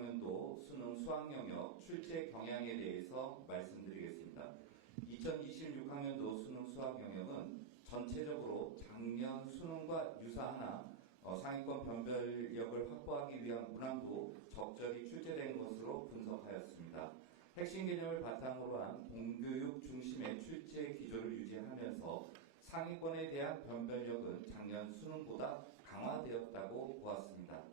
26학년도 수능 수학 영역 출제 경향에 대해서 말씀드리겠습니다. 2026학년도 수능 수학 영역은 전체적으로 작년 수능과 유사하나 상위권 변별력을 확보하기 위한 문항도 적절히 출제된 것으로 분석하였습니다. 핵심 개념을 바탕으로 한 공교육 중심의 출제 기조를 유지하면서 상위권에 대한 변별력은 작년 수능보다 강화되었다고 보았습니다.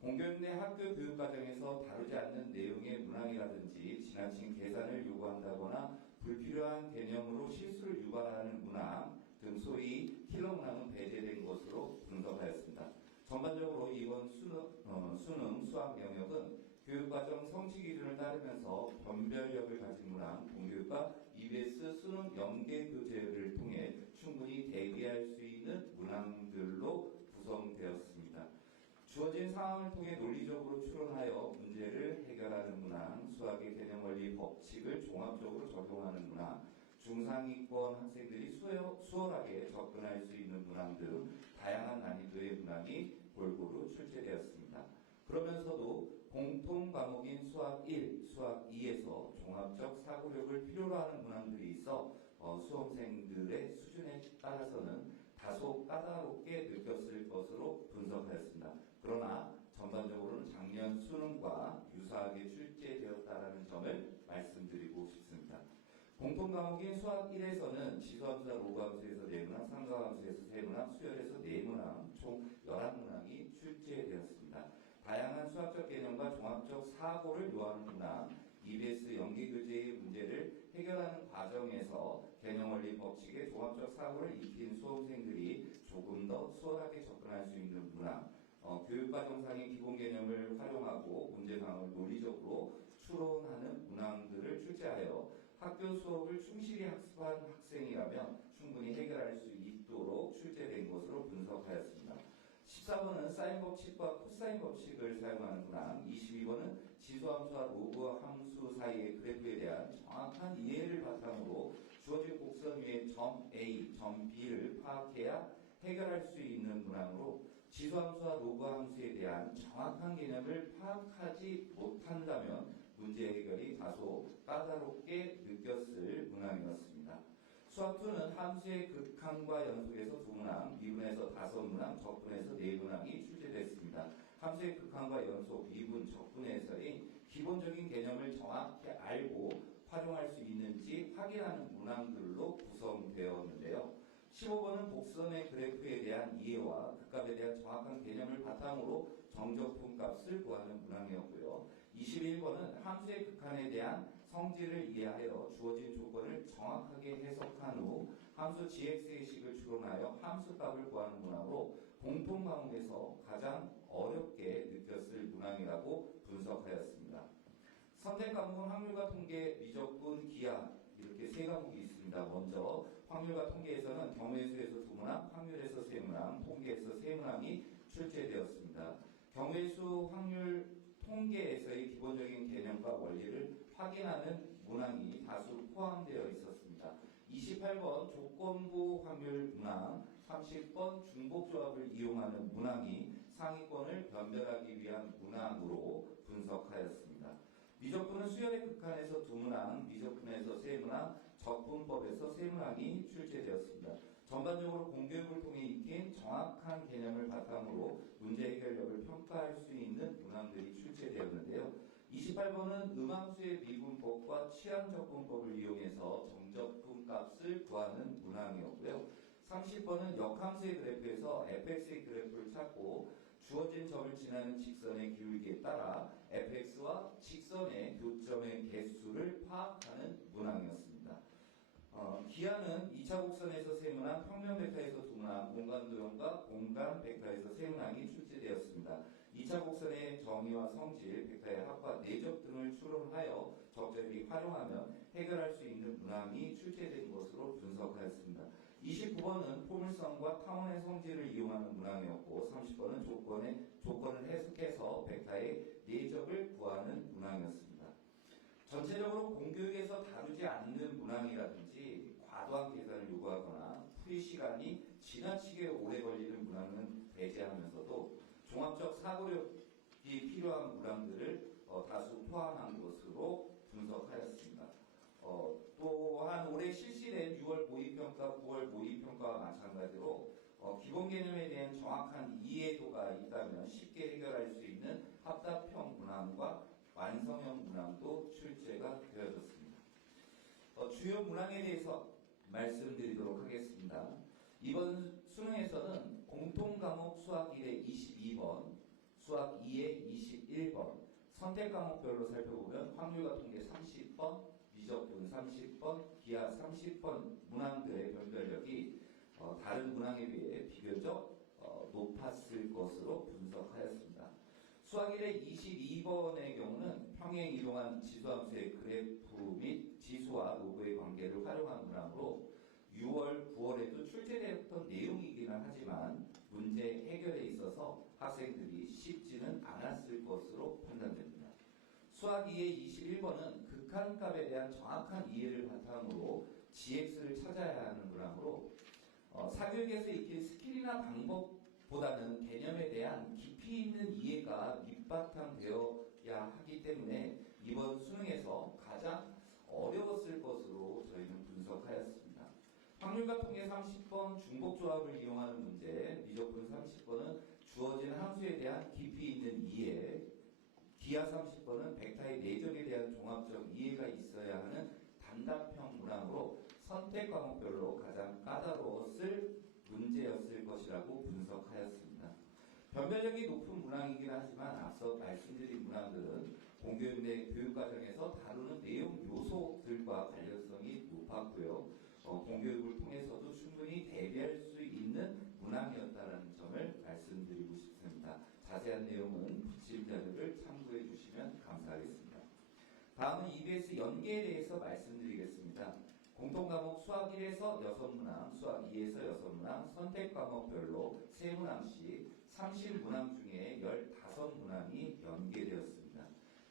공교육 내 학교 교육과정에서 다루지 않는 내용의 문항이라든지 지나친 계산을 요구한다거나 불필요한 개념으로 실수를 유발하는 문항 등 소위 킬러 문항은 배제된 것으로 분석하였습니다. 전반적으로 이번 수능 수학 영역은 교육과정 성취 기준을 따르면서 변별력을 가진 문항, 공교육과 EBS 수능 연계 교재를 통해 충분히 대비할 수 있는 문항들로 구성되었습니다. 주어진 상황을 통해 논리적으로 추론하여 문제를 해결하는 문항, 수학의 개념 원리 법칙을 종합적으로 적용하는 문항, 중상위권 학생들이 수월하게 접근할 수 있는 문항 등 다양한 난이도의 문항이 골고루 출제되었습니다. 그러면서도 공통 과목인 수학 1, 수학 2에서 종합적 사고력을 필요로 하는 문항들이 있어 수험생들의 수준에 따라서는 다소 까다롭게 느꼈을 것으로 분석하였습니다. 그러나 전반적으로는 작년 수능과 유사하게 출제되었다는 점을 말씀드리고 싶습니다. 공통 과목인 수학 1에서는 지수함수와 로그함수에서 4문항, 삼각함수에서 3문항, 수열에서 4문항, 총 11문항이 출제되었습니다. 다양한 수학적 개념과 종합적 사고를 요하는 문항, EBS 연계교재의 문제를 해결하는 과정에서 개념원리 법칙의 종합적 사고를 익힌 수험생들이 조금 더 수월하게 접근할 수 있는 문항, 교육과정상의 기본 개념을 활용하고 문제상을 논리적으로 추론하는 문항들을 출제하여 학교 수업을 충실히 학습한 학생이라면 충분히 해결할 수 있도록 출제된 것으로 분석하였습니다. 14번은 사인 법칙과 코사인 법칙을 사용하는 문항, 22번은 지수함수와 로그함수 사이의 그래프에 대한 정확한 이해를 바탕으로 주어진 곡선 위에 점 A, 점 B를 파악해야 해결할 수 있는 문항으로 지수함수와 로그함수에 대한 정확한 개념을 파악하지 못한다면 문제 해결이 다소 까다롭게 느꼈을 문항이었습니다. 수학2는 함수의 극한과 연속에서 2문항, 미분에서 5문항, 적분에서 4문항이 출제됐습니다. 함수의 극한과 연속, 미분, 적분에서의 기본적인 개념을 정확히 알고 활용할 수 있는지 확인하는 문항들로 구성되었는데요. 15번은 곡선의 그래프에 대한 이해와 극값에 대한 정확한 개념을 바탕으로 정적분 값을 구하는 문항이었고요. 21번은 함수의 극한에 대한 성질을 이해하여 주어진 조건을 정확하게 해석한 후 함수 gx의 식을 추론하여 함수값을 구하는 문항으로 공통 과목에서 가장 어렵게 느꼈을 문항이라고 분석하였습니다. 선택 과목은 확률과 통계, 미적분, 기하 이렇게 3과목이 있습니다. 먼저 확률과 통계에서는 경우의 수에서 2문항, 확률에서 3문항, 통계에서 3문항이 출제되었습니다. 경우의 수, 확률, 통계에서의 기본적인 개념과 원리를 확인하는 문항이 다수 포함되어 있었습니다. 28번 조건부 확률 문항, 30번 중복조합을 이용하는 문항이 상위권을 변별하기 위한 문항으로 분석하였습니다. 미적분은 수열의 극한에서 2문항, 미적분에서 3문항, 적분법에서 3문항이 출제되었습니다. 전반적으로 공교육을 통해 익힌 정확한 개념을 바탕으로 문제 해결력을 평가할 수 있는 문항들이 출제되었는데요. 28번은 음함수의 미분법과 취향적분법을 이용해서 정적분 값을 구하는 문항이었고요. 30번은 역함수의 그래프에서 fx의 그래프를 찾고 주어진 점을 지나는 직선의 기울기에 따라 fx와 직선의 교점의 개수를 파악하는 문항이었습니다. 기하는 2차 곡선에서 3문항, 평면 벡터에서 2문항, 공간 도형과 공간 벡터에서 3문항이 출제되었습니다. 2차 곡선의 정의와 성질, 벡터의 합과 내적 등을 추론하여 적절히 활용하면 해결할 수 있는 문항이 출제된 것으로 분석하였습니다. 29번은 포물선과 타원의 성질을 이용하는 문항이었고 30번은 조건을 해석해서 벡터의 내적을 구하는 문항이었습니다. 전체적으로 공교육에서 다루지 않는 문항이라든지 과도한 계산을 요구하거나 풀이 시간이 지나치게 오래 걸리는 문항은 배제하면서도 종합적 사고력이 필요한 문항들을 포함한 것으로 분석하였습니다. 또한 올해 실시된 6월 모의평가, 9월 모의평가와 마찬가지로 기본 개념에 대한 정확한 이해도가 있다면 쉽게 해결할 수 있는 합답형 문항과 완성형 문항도 출제가 되어졌습니다. 주요 문항에 대해서 말씀드리도록 하겠습니다. 이번 수능에서는 공통과목 수학 1에 22번, 수학 2에 21번, 선택 과목별로 살펴보면 확률과 통계 30번, 미적분 30번, 기하 30번 문항들의 변별력이 다른 문항에 비해 비교적 높았을 것으로 분석하였습니다. 수학 1의 22번의 경우는 평행 이동한 지수함수의 그래프 및 지수와 로그의 관계를 활용한 문항으로 6월, 9월에도 출제되었던 내용이기는 하지만 문제 해결에 있어서 학생들이 쉽지는 않았을 것으로 판단됩니다. 수학 2의 21번은 극한값에 대한 정확한 이해를 바탕으로 GX를 찾아야 하는 문항으로 사교육에서 익힌 스킬이나 방법보다는 개념에 대한 깊이 있는 이해가 밑바탕 되어야 하기 때문에 이번 수능에서 가장 어려웠을 것으로 저희는 분석하였습니다. 확률과 통계 30번 중복조합을 이용하는 문제, 미적분 30번은 주어진 함수에 대한 깊이 있는 이해, 기하 30번은 벡터의 내적에 대한 종합적 이해가 있어야 하는 단답형 문항으로 선택 과목별로 가장 까다로웠을 문제였을 것이라고 분석하였습니다. 변별력이 높은 문항이긴 하지만 앞서 말씀드린 문항들은 공교육 내 교육과정에서 다루는 내용 요소들과 관련성이 높았고요. 공교육을 통해서도 충분히 대비할 수 있는 문항이었다는 점을 말씀드리고 싶습니다. 자세한 내용은 붙임 자료를 참고해 주시면 감사하겠습니다. 다음은 EBS 연계에 대해서 말씀드리겠습니다. 공통과목 수학 1에서 6문항, 수학 2에서 6문항, 선택 과목별로 3문항씩 30문항 중에 15문항이 연계되었습니다.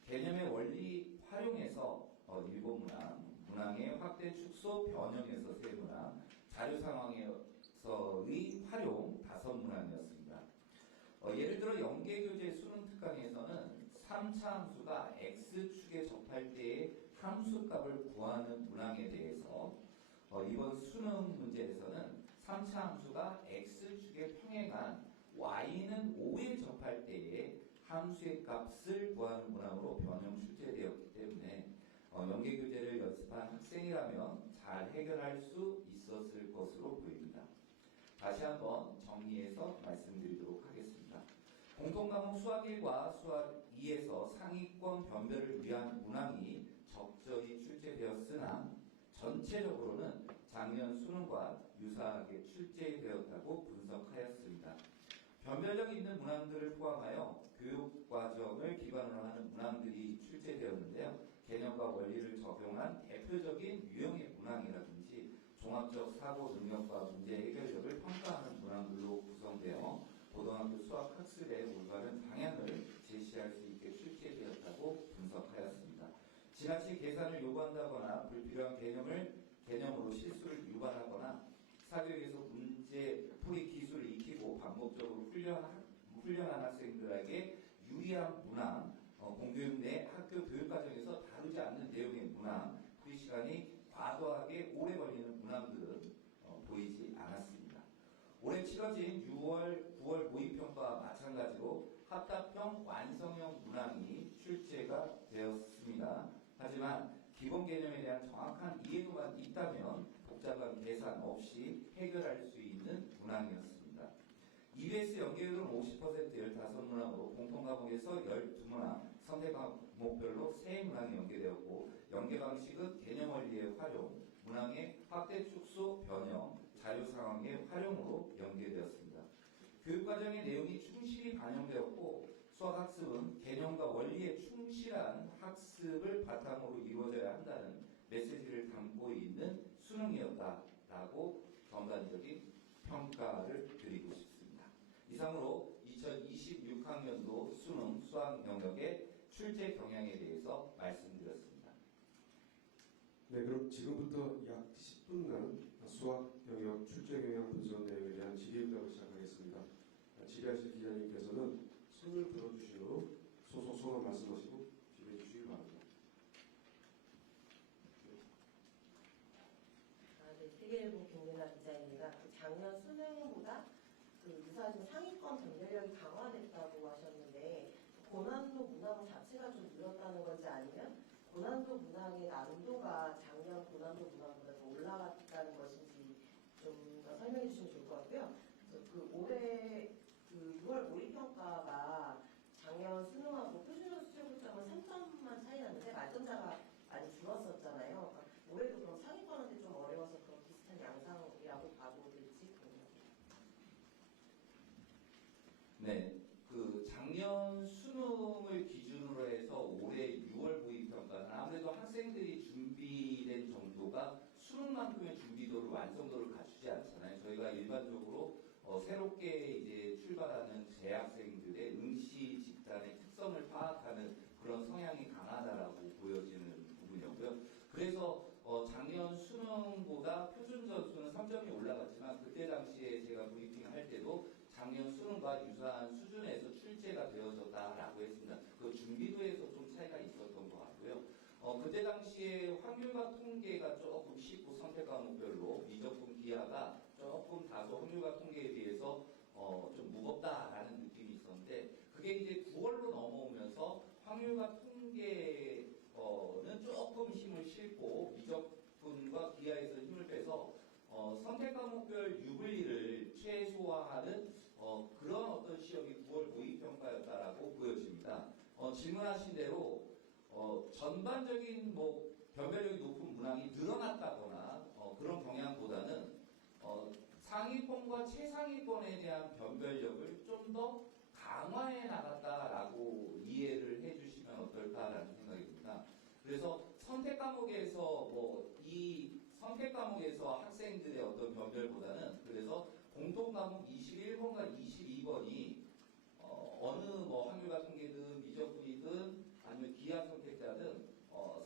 개념의 원리 활용해서 7문항, 문항의 확대 축소 변형에서 3문항, 자료 상황에서의 활용 5문항이었습니다. 예를 들어 연계교재 수능 특강에서는 3차 함수가 x축에 접할 때의 함수값을 구하는 문항에 대해서 이번 수능 문제에서는 3차 함수가 x축에 평행한 y는 5에 접할 때의 함수의 값을 구하는 문항으로 변형 출제되었기 때문에 연계교재를 연습한 학생이라면 잘 해결할 수 있었을 것으로 보입니다. 다시 한번 정리해서 말씀드리도록 하겠습니다. 공통과목 수학 1과 수학 2에서 상위권 변별을 위한 문항이 적절히 출제되었으나 전체적으로는 작년 수능과 유사하게 출제되었다고 분석하였습니다. 변별력이 있는 문항들을 포함하여 교육과정을 기반으로 하는 문항들이 출제되었는데요. 개념과 원리를 적용한 대표적인 유형의 문항이라든지 종합적 사고 능력과 문제 해결력을 평가하는 문항들로 구성되어 고등학교 수학 학습의 올바른 방향을 제시할 수 있게 출제되었다고 분석하였습니다. 지나친 계산을 요구한다거나 불필요한 개념으로 실수를 유발하거나 사교육에서 문제 풀이 기술을 익히고 반복적으로 훈련한 학생들에게 유리한 문항, 공교육 내 학교 교육과정에서 다루지 않는 내용의 문항, 풀이 시간이 과도하게 오래 걸리는 문항들은 보이지 않았습니다. 올해 치러진 6월, 9월 모의평가와 마찬가지로 합답형, 완성형 문항이 출제가 되었습니다. 하지만 기본 개념에 대한 정확한 이해도만 있다면 복잡한 계산 없이 해결할 수 있는 문항이었습니다. EBS 연계율은 50% 15문항으로 공통과목에서 12문항, 선택 과목별로 3문항이 연계되었고 연계 방식은 개념 원리의 활용, 문항의 확대 축소 변형, 자료 상황의 활용으로 연계되었습니다. 교육과정의 내용이 충실히 반영되었고 수학학습은 개념과 원리에 충실한 학습을 바탕으로 이루어져야 한다는 메시지를 담고 있는 수능이었다라고 전반적인 평가를 드리고 싶습니다. 이상으로 2026학년도 수능 수학 영역의 출제 경향에 대해서 말씀드렸습니다. 네, 그럼 지금부터 약 10분간 수학 영역 출제 경향 분석 내용에 대한 질의응답을 시작하겠습니다. 질의하실 기자님께서는 손을 들어주신 후 소속 성함 말씀하시고 질의해 주시기 바랍니다. 세계일보 김민아 기자입니다. 작년 수능보다 유사중 상위권 변별력이 강화됐다고 하셨는데 고난도 문항 자체가 좀 늘었다는 건지 아니면 고난도 문항의 난도가 작년 고난도 문항보다 더 올라갔다는 것인지 좀 더 설명해 주시면 좋을 것 같고요. 올해 6월 모의평가가 작년 수능하고 표준점수 최고점은 3점만 차이 났는데 만점자가 많이 줄었었잖아요. 그러니까 올해도 그럼 상위권한테 좀 어려워서 그런 비슷한 양상이라고 봐도 될지 궁금합니다. 네, 작년 수능을 기준으로 해서 올해 6월 모의평가는 아무래도 학생들이 준비된 정도가 수능만큼의 준비도를 완성도를 갖추지 않잖아요. 저희가 일반적으로 새롭게 이제 출발하는 재학생들의 응시 집단의 특성을 파악하는 그런 성향이 강하다라고 보여지는 부분이었고요. 그래서 작년 수능보다 표준 점수는 3점이 올라갔지만 그때 당시에 제가 브리핑할 때도 작년 수능과 유사한 수준에서 출제가 되어졌다라고 했습니다. 그 준비도에서 좀 차이가 있었던 것 같고요. 그때 당시에 확률과 통계가 조금 쉽고 선택 과목별로 미적분 기하가 조금 다소 확률과 통계에 비해서 좀 무겁다라는 느낌이 있었는데 그게 이제 9월로 넘어오면서 확률과 통계는 조금 힘을 실고 미적분과 기하에서 힘을 빼서 선택 과목별 유불리를 최소화하는 그런 어떤 시험이 9월 모의평가였다라고 보여집니다. 질문하신 대로 전반적인 변별력이 높은 문항이 늘어났다거나 그런 경향보다는 상위권과 최상위권에 대한 변별력을 좀 더 강화해 나갔다라고 이해를 해주시면 어떨까라는 생각이 듭니다. 그래서 선택 과목에서 이 선택 과목에서 학생들의 어떤 변별보다는 그래서 공통 과목 21번과 22번이 어느 확률과 통계든 미적분이든 아니면 기하 선택자든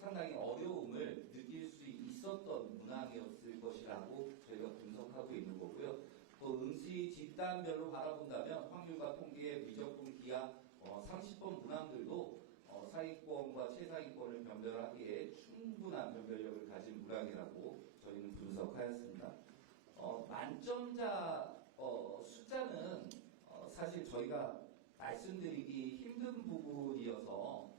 상당히 어려움을 느낄 수 있었던 문항이었을 것이라고 저희가 분석하고 있는 거고요. 또 응시 집단별로 바라본다면 확률과 통계, 미적분, 기하 30번 문항들도 상위권과 최상위권을 변별하기에 충분한 변별력을 가진 문항이라고 저희는 분석하였습니다. 만점자 숫자는 사실 저희가 말씀드리기 힘든 부분이어서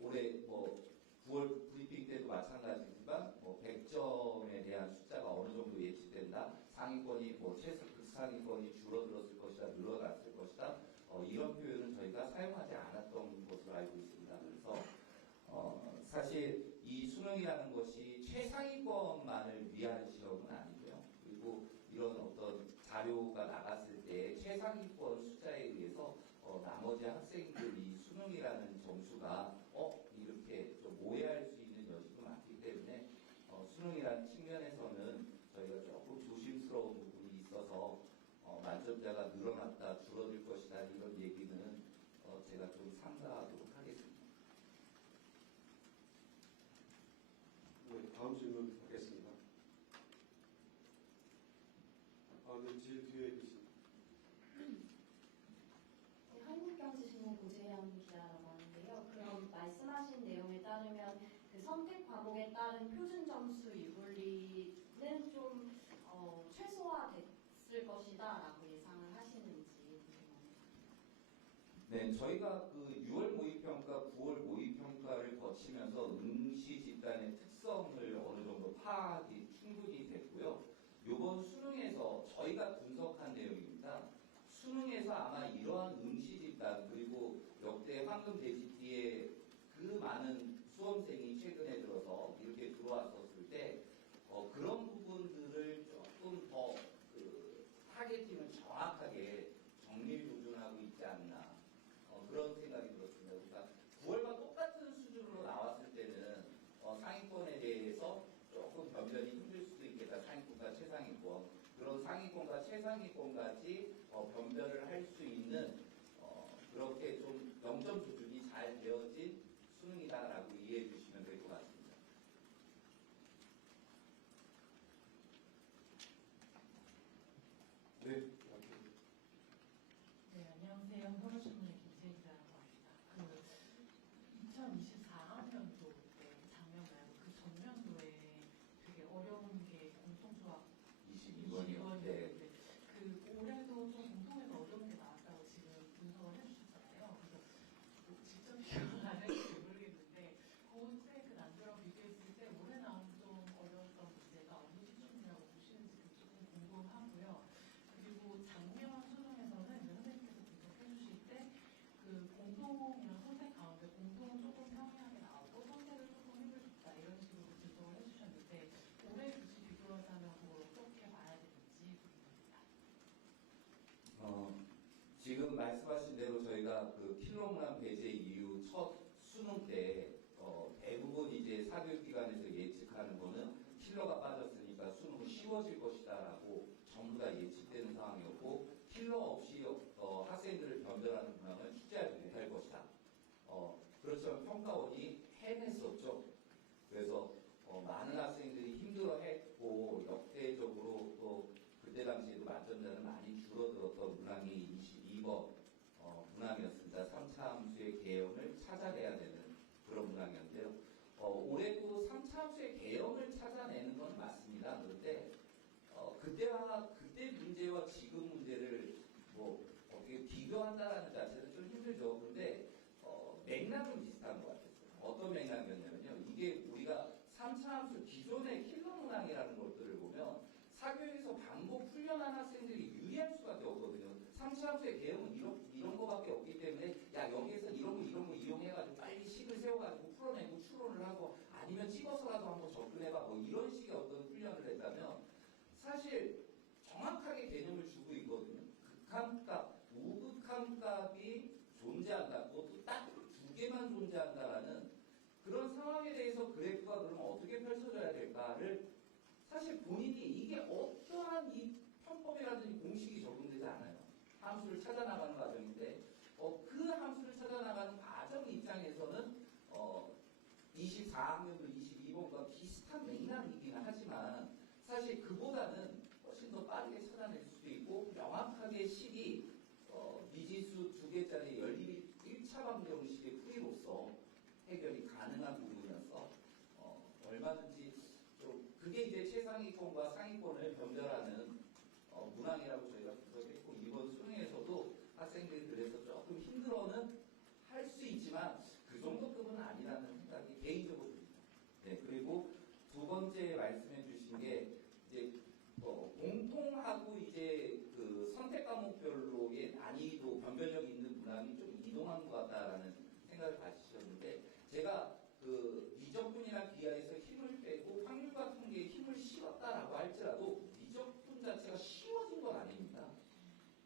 올해 9월 브리핑 때도 마찬가지지만 100점에 대한 숫자가 어느 정도 예측된다. 상위권이 최상위권이 줄어들었을 것이다, 늘어났을 것이다. 이런 표현은 저희가 사용하지 않았던 것으로 알고 있습니다. 그래서 사실 이 수능이라는 것이 최상위권만을 위한 시험은 아니고요. 그리고 이런 어떤 자료가 나갔을 때 최상위권 숫자에 의해서 나머지 학생들이 수능이라는 점수가 이렇게 좀 오해할 수 있는 여지도 많기 때문에 수능이라는 측면에서는 저희가 조금 조심스러운 부분이 있어서 만점자가 늘어났다 줄어들 것이다 이런 얘기는 제가 좀 삼가하도록 하겠습니다. 네, 다음 질문 하겠습니다. 네, 제일 뒤에 계신. 한국경제신문 고재현 기자라고 하는데요. 그럼 말씀하신 내용에 따르면 그 선택 과목에 따른 표준 점수 유불리는 좀 최소화됐을 것이다라고 예상을 하시는지 궁금합니다. 네, 저희가 6월 모의평가, 9월 모의평가를 거치면서 응시 집단의 특성을 어느 정도 파악이 충분히 됐고요. 이번 수능에서 저희가 분석한 내용입니다. 수능에서 아마 이러한 응시 집단 그리고 역대 황금 대지띠에 그 많은 수험생이 최근에 들어서 이렇게 들어왔었을 때 그런 부분들을 조금 더 타겟팅을 정확하게 정밀조준하고 있지 않나 그런 생각이 들었습니다. 그러니까 9월과 똑같은 수준으로 나왔을 때는 상위권에 대해서 조금 변별이 힘들 수도 있겠다. 상위권과 최상위권 그런 상위권과 최상위권까지 변별을 할 수 있는 그렇게 좀 0점 수준이 잘 되어진 수능이다라고 이해해 주시면 될 것 같습니다. 네, 네, 안녕하세요. 서울신문의 김세희라고 합니다. 2024학년도 때 작년 말고 그 전년도에 되게 어려운 게 공통수학 나오는데 공통은 조금 평이하게 나오고 선택을 조금 힘을 줬다 이런 식으로 지적을 해주셨는데 올해 굳이 비교하자면 그걸 어떻게 봐야 되는지 궁금합니다. 지금 말씀하신 대로 저희가 그 킬로그램 배제 이후 첫 수능 때 대부분 이제 사교육기관에서 예측하는 거는 킬러가 빠졌으니까 수능은 쉬워질 것이다라고 전부 다 예측되는 상황이었고 킬러 없이 학생들을 변별하는 문항을 출제하지 못할 것이다. 그렇지만 평가원이 해냈었죠. 그래서 많은 학생들이 힘들어했고 역대적으로 또 그때 당시에도 만점자는 많이 줄어들었던 문항이 22번 문항이었습니다. 3차 함수의 개형을 찾아내야 되는 그런 문항이었는데요. 올해도 3차 함수의 개형을 찾아내는 건 맞습니다. 그런데 그때 문제와 지금 문제를 뭐 어떻게 비교한다라는 자체는 좀 힘들죠. 그런데 맥락은 비슷한 것 같았어요. 어떤 맥락이었냐면요. 이게 우리가 3차 함수 기존의 킬러 문항이라는 것들을 보면 사교육에서 반복 훈련한 학생들이 유리할 수밖에 없거든요. 3차 함수의 개형은 이런 거밖에 없기 때문에 야 여기에서 이런 거 이용해가지고 빨리 식을 세워가지고 풀어내고 추론을 하고 아니면 찍어서라도 한번 접근해봐 뭐 이런 식의 어떤 훈련을 했다면 사실 정확하게 개념을 주고 있거든요. 극한값, 우극한값이 존재한다. 그것도 딱 두 개만 존재한다라는 그런 상황에 대해서 그래프가 그러면 어떻게 펼쳐져야 될까를 사실 본인이 이게 어떠한 이 편법이라든지 공식이 적용되지 않아요. 함수를 찾아나가는 과정인데 그 함수를 찾아나가는 과정 입장에서는 24학년도 22번과 비슷한 맥락이긴 하지만 사실 그보다는 훨씬 더 빠르게 찾아낼 수도 있고 명확하게 식이 미지수 2개짜리 연립 1차 방정식의 풀이로서 해결이 가능한 부분이어서 얼마든지 좀 그게 이제 최상위권과 상위권을 변별하는 문항이라고 저희가 분석했고 이번 수능에서도 학생들이 그래서 조금 힘들어는 할 수 있지만 그 정도급은 아니라는 생각이 개인적으로 듭니다. 네, 그리고 두 번째 말씀해 주신 게 이제 공통하고 이제 그 선택 과목별로의 난이도 변별력 있는 문항이 좀 이동한 것 같다라는 생각을 가지셨는데 제가 그 미적분이나 기하에서 힘을 빼고 확률과 통계에 힘을 실었다라고 할지라도 미적분 자체가 쉬워진 건 아닙니다.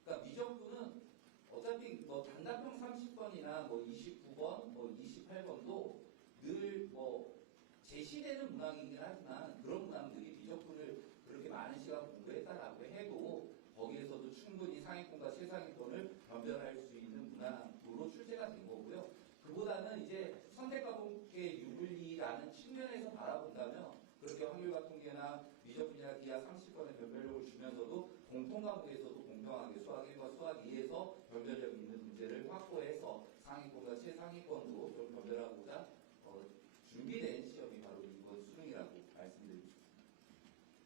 그러니까 미적분은 어차피 뭐 단답형 30번이나 뭐 29번, 뭐 28번도 늘 뭐 제시되는 문항이긴 하지만 그런 문항들이 미적분을 그렇게 많은 시간 공부했다라고 해도 거기에서도 충분히 상위권과 최상위권을 변별할 수 있는 문항으로 출제가 된 거고요. 그보다는 이제 선택 과목의 유불리라는 측면에서 바라본다면 그렇게 확률과 통계나 미적분이나 기하 30번의 변별력을 주면서도 공통 과목에서도 공평하게 수학 1과 수학 2에서 변별력 있는 문제를 확보해서 상위권과 최상위권도 좀